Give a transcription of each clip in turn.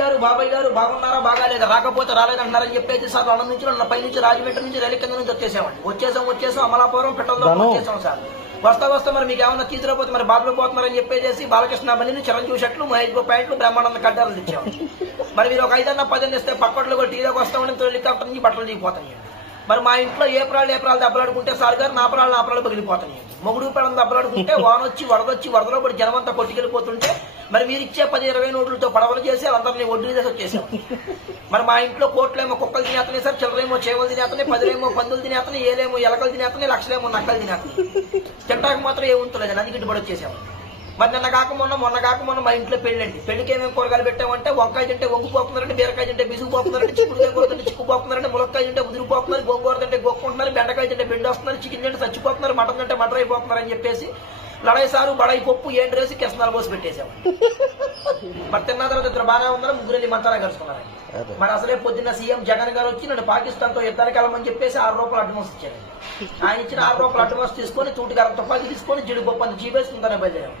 గారు బాబాయ్ గారు బాగున్నారా బాగాలేదా? రాకపోతే రాలేదంటున్నారని చెప్పేసి సార్. అన్న నుంచి పై నుంచి రాజమండ్రి నుంచి రైలు కింద నుంచి వచ్చేసామండి వచ్చేసాం వచ్చేసాం అమలాపురం పెట్టడంలో ధను. వచ్చేసాం సార్. వస్తా వస్తా మరి మీకు ఏమన్నా తీసుకురాపోతే మరి బాబులు పోతున్నారని చెప్పేసి బాలకృష్ణ బండిని చిరంజీవి షర్ట్లు మహేష్ ప్యాంట్లు బ్రహ్మానంద కడ్డాలు తెచ్చాం మరి మీరు ఒక ఐదన్న పదిహేను ఇస్తే పక్కట్లో కూడా టీలోకి వస్తామని హెలికాప్టర్ నుంచి బట్టలు దిగిపోతాయి మరి మా ఇంట్లో ఏ ప్రాళ్ళు ఏ ప్రాళ్ళు దెబ్బలాడుకుంటే సార్ గారు నా ప్రాళ్ళు నా ప్రాళ్ళు పగిలిపోతాయి. మొగుడు ప్రాణం దెబ్బలాడుకుంటే వాన వచ్చి వరదొచ్చి వరదలో పడి జనమంతా కొట్టుకెళ్ళిపోతుంటే మరి మీరు ఇచ్చే పది ఇరవై నోట్లతో పడవలు చేసి అందరినీ ఒడ్డు చేసి వచ్చేసాం మరి మా ఇంట్లో కోట్లేమో కుక్కలు తినేతనే సార్ చిల్లరేమో చేవలు తినేతనే పదిలేమో పందులు తినేతనే ఏలేమో ఎలకలు తినేతనే లక్షలేమో నక్కలు తినేతనే తింటాక మాత్రం ఏ ఉంటలేదు నది గిట్టుబడి వచ్చేసాము మరి నిన్న కాక మొన్న మొన్న కాక మొన్న మా ఇంట్లో పెళ్ళండి. పెళ్ళికి ఏమేమి కూరగాయలు పెట్టామంటే వంకాయ తింటే వంగిపోతున్నారంటే బీరకాయ తింటే బిసుకుపోతున్నారంటే చిక్కుడుకాయ కూర తింటే చిక్కుపోతున్నారంటే ములక్కాయ తింటే ముదిరిపోతున్నారు గోంగూర తింటే గోక్కుంటున్నారు బెండకాయ తింటే బెండి వస్తున్నారు చికెన్ తింటే చచ్చిపోతున్నారు మటన్ తింటే మటర్ అయిపోతున్నారు అని చెప్పేసి లడాయి సారు బడాయి పప్పు ఏంటి రేసి కిరసనాలు పోసి పెట్టేశాము మరి తిన్న తర్వాత ఇద్దరు బాగానే ఉన్నారు ముగ్గురు వెళ్ళి మంచాలా కలుసుకున్నారు. మరి అసలే పొద్దున్న సీఎం జగన్ గారు వచ్చి నన్ను పాకిస్తాన్తో యుద్ధానికి వెళ్ళమని చెప్పేసి ఆరు రూపాయలు అడ్వాన్స్ ఇచ్చారు ఆయన ఇచ్చిన ఆరు రూపాయలు అడ్వాన్స్ తీసుకొని తూటికి అరవై తుపాకి తీసుకొని జీడిపప్పు అంత జీబేసి ఉందనే బయలుదేరాం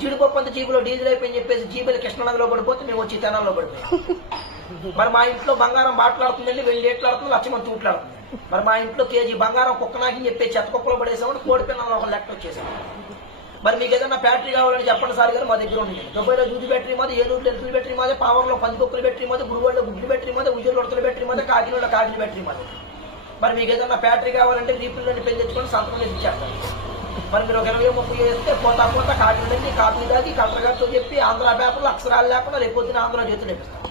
జీడిపప్పు అంత జీబులో డీజిల్ అయిపోయి చెప్పేసి జీబీలు కృష్ణనదిలో పడిపోతే మేము వచ్చి తెనాల్లో పడిపోయాం. మరి మా ఇంట్లో బంగారం బాట్లాడుతుందండి వెళ్ళి ఏట్లాడుతుంది లక్ష మంది తూట్లాడుతుంది మరి మా ఇంట్లో కేజీ బంగారం కుక్కనాకి చెప్పి చెత్త కుక్కలో పడేసామని కోడి పిల్లలు ఒక లెక్క వచ్చేసాం మరి మీకు ఏదైనా బ్యాటరీ కావాలని చెప్పండి సార్ గారు మా దగ్గర ఉంది దుబాయ్లో దూది బ్యాటరీ మాది ఏలూరులో ఎలుకల బ్యాటరీ మాది పావర్లో పందికొక్కుల బ్యాటరీ మాది గుడివాడలో గుడ్లు బ్యాటరీ మాది ఉజ్జూరులో ఉడతల బ్యాటరీ మాది కాకినాడలో కాకిన బ్యాటరీ మాది. మరి మీకు ఏదైనా బ్యాటరీ కావాలంటే రీపుల్ నుండి పెళ్ళి తెచ్చుకొని సంతకం చేసి ఇచ్చేస్తారు మరి మీరు ఒక ఇరవై ముప్పై వేస్తే పోతా పోతా కాకినాడ నుంచి కాపీ దాకి కలెక్టర్ గారితో చెప్పి ఆంధ్ర పేపర్లు అక్షరాలు లేకుండా రేపు పొద్దున ఆంధ్ర చేతులు నేపిస్తారు